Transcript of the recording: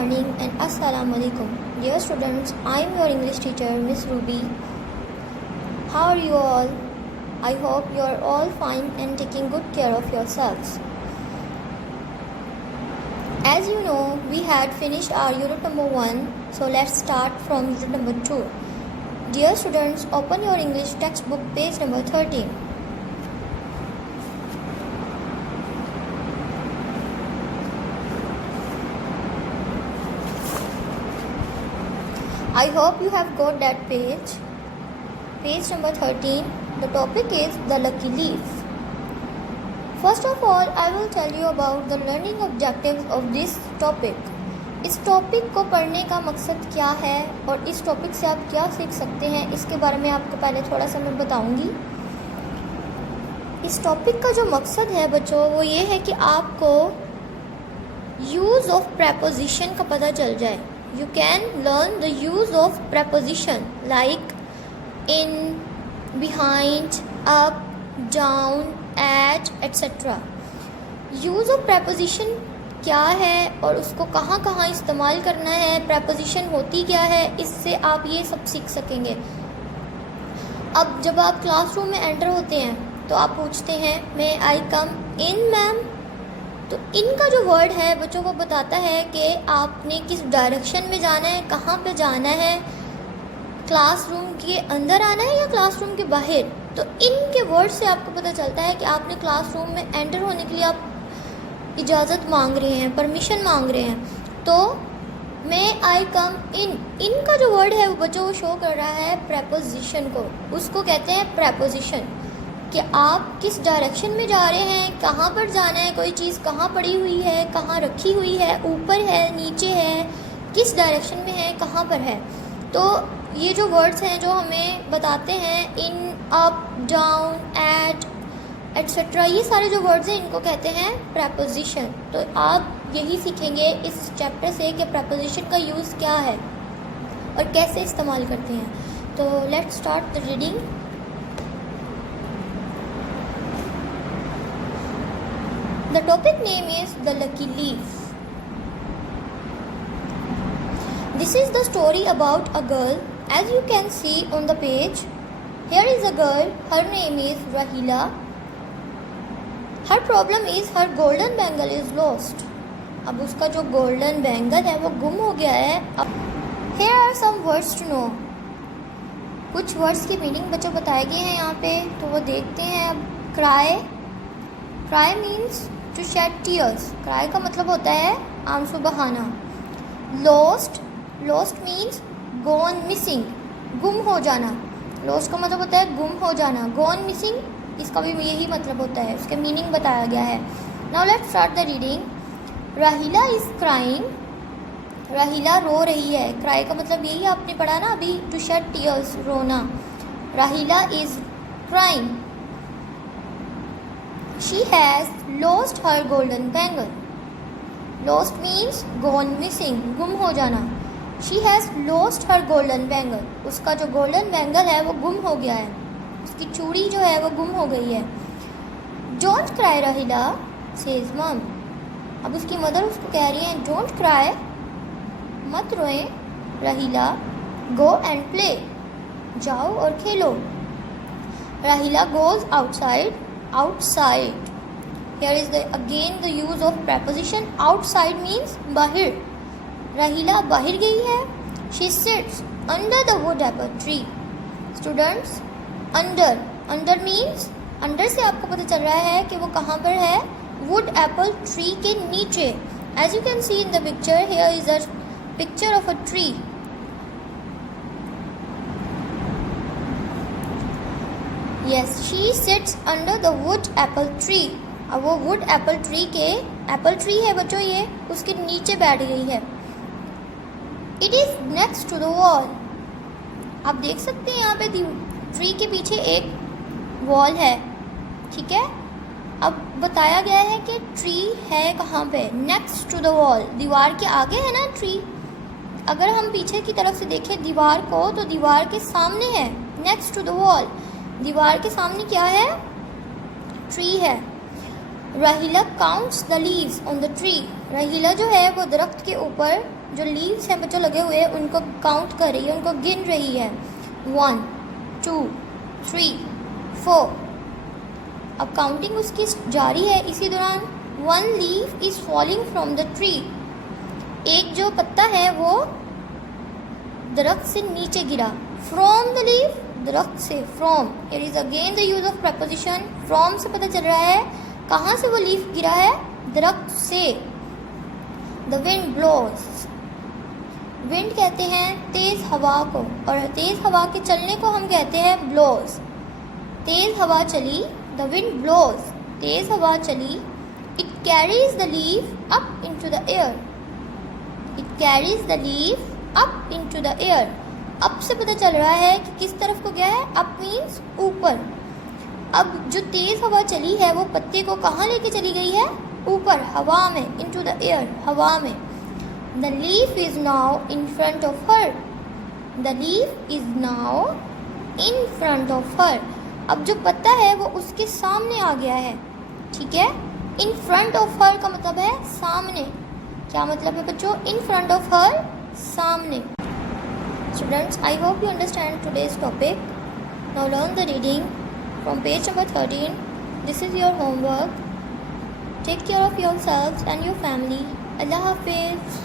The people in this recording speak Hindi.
morning and Assalamu alaikum. Dear students, I am your English teacher, Miss Ruby. How are you all? I hope you are all fine and taking good care of yourselves. As you know, we had finished our unit number 1, so let's start from unit number 2. Dear students, open your English textbook page number 13. I hope you have got that page. Page number 13. The topic is the lucky leaf. First of all, I will tell you about the learning objectives of this topic. इस टॉपिक को पढ़ने का मकसद क्या है और इस टॉपिक से आप क्या सीख सकते हैं, इसके बारे में आपको पहले थोड़ा सा मैं बताऊंगी। इस टॉपिक का जो मकसद है बच्चों वो ये है कि आपको यूज़ ऑफ प्रेपोजिशन का पता चल जाए। You can learn the use of preposition like in, behind, up, down, at, etc. Use of preposition क्या है और उसको कहाँ कहाँ इस्तेमाल करना है, preposition होती क्या है, इससे आप ये सब सीख सकेंगे। अब जब आप क्लासरूम में एंटर होते हैं तो आप पूछते हैं may I come in ma'am, तो इनका जो वर्ड है बच्चों को बताता है कि आपने किस डायरेक्शन में जाना है, कहाँ पे जाना है, क्लासरूम के अंदर आना है या क्लासरूम के बाहर। तो इनके वर्ड से आपको पता चलता है कि आपने क्लासरूम में एंटर होने के लिए आप इजाज़त मांग रहे हैं, परमिशन मांग रहे हैं। तो मे आई कम इन, इनका जो वर्ड है वो बच्चों को शो कर रहा है प्रेपोजिशन को, उसको कहते हैं प्रेपोजिशन, कि आप किस डायरेक्शन में जा रहे हैं, कहाँ पर जाना है, कोई चीज़ कहाँ पड़ी हुई है, कहाँ रखी हुई है, ऊपर है, नीचे है, किस डायरेक्शन में है, कहाँ पर है। तो ये जो वर्ड्स हैं जो हमें बताते हैं इन, अप, डाउन, एट, एट्सेट्रा, ये सारे जो वर्ड्स हैं इनको कहते हैं प्रेपोजिशन। तो आप यही सीखेंगे इस चैप्टर से कि प्रेपोजिशन का यूज़ क्या है और कैसे इस्तेमाल करते हैं। तो let's start the reading. The topic name is The Lucky Leaf. This is the story about a girl. As you can see on the page, here is a girl. Her name is Rahila. Her problem is her golden bangle is lost. अब उसका जो golden bangle है वो गुम हो गया है। Here are some words to know. कुछ वर्ड्स की मीनिंग बच्चों बताए गए हैं यहाँ पे, तो वो देखते हैं अब। Cry. Cry means to shed tears. Cry का मतलब होता है आंसू बहाना। Lost. Lost means gone missing, गुम हो जाना। Lost का मतलब होता है गुम हो जाना। Gone missing इसका भी यही मतलब होता है, उसके मीनिंग बताया गया है। Now let's start the reading. Rahila is crying. राहिला रो रही है। Cry का मतलब यही आपने पढ़ा ना अभी, to shed tears, रोना। Rahila is crying. She has lost her golden bangle. Lost means gone missing, गुम हो जाना। She has lost her golden bangle. उसका जो golden bangle है वो गुम हो गया है, उसकी चूड़ी जो है वो गुम हो गई है। Don't cry Rahila, says mom. अब उसकी मदर उसको कह रही है don't cry, मत रोएं Rahila, go and play, जाओ और खेलो। Rahila goes outside. Outside. Here is again the use of preposition. Outside means बाहर। Rahila बाहर गई है। She sits under the wood apple tree. Students, under. Under means under से आपको पता चल रहा है कि वो कहाँ पर है, wood apple tree के नीचे। As you can see in the picture, here is a picture of a tree. Yes, she sits under the wood apple tree. अब वो wood apple tree के, apple tree है बच्चों ये, उसके नीचे बैठ गई है। It is next to the wall. आप देख सकते हैं यहाँ पे ट्री के पीछे एक वॉल है, ठीक है। अब बताया गया है कि ट्री है कहाँ पे, नेक्स्ट टू द वॉल, दीवार के आगे है ना ट्री। अगर हम पीछे की तरफ से देखें दीवार को तो दीवार के सामने है, नेक्स्ट टू द वॉल, दीवार के सामने क्या है, ट्री है। राहिला counts the leaves on the tree. राहिला जो है वो दरख्त के ऊपर जो लीव्स हैं बच्चों लगे हुए हैं उनको काउंट कर रही है, उनको गिन रही है. 1 2 3 4. अब काउंटिंग उसकी जारी है. इसी दौरान 1 leaf is falling from the tree. एक जो पत्ता है वो दरख्त से नीचे गिरा. फ्रॉम द लीफ, दरख्त से. From, it is again the use of preposition. From से पता चल रहा है कहाँ से वो लीफ गिरा है, दरख्त से. The wind blows. विंड कहते हैं तेज हवा को, और तेज हवा के चलने को हम कहते हैं ब्लोज. तेज हवा चली, द विंड ब्लोज. तेज हवा चली. It carries the leaf up into the air. It carries the leaf up into the air. Up से पता चल रहा है कि किस तरफ को गया है. अप मीन्स ऊपर. अब जो तेज हवा चली है वो पत्ते को कहाँ लेके चली गई है, ऊपर, हवा में. इनटू द एयर, हवा में. The leaf is now in front of her. The leaf is now in front of her. अब जो पत्ता है वो उसके सामने आ गया है. ठीक है. इन फ्रंट ऑफ हर का मतलब है सामने. क्या मतलब है बच्चों, इन फ्रंट ऑफ हर, सामने. Students, I hope you understand today's topic. Now learn the reading from page number 13. This is your homework. Take care of yourselves and your family. Allah Hafiz.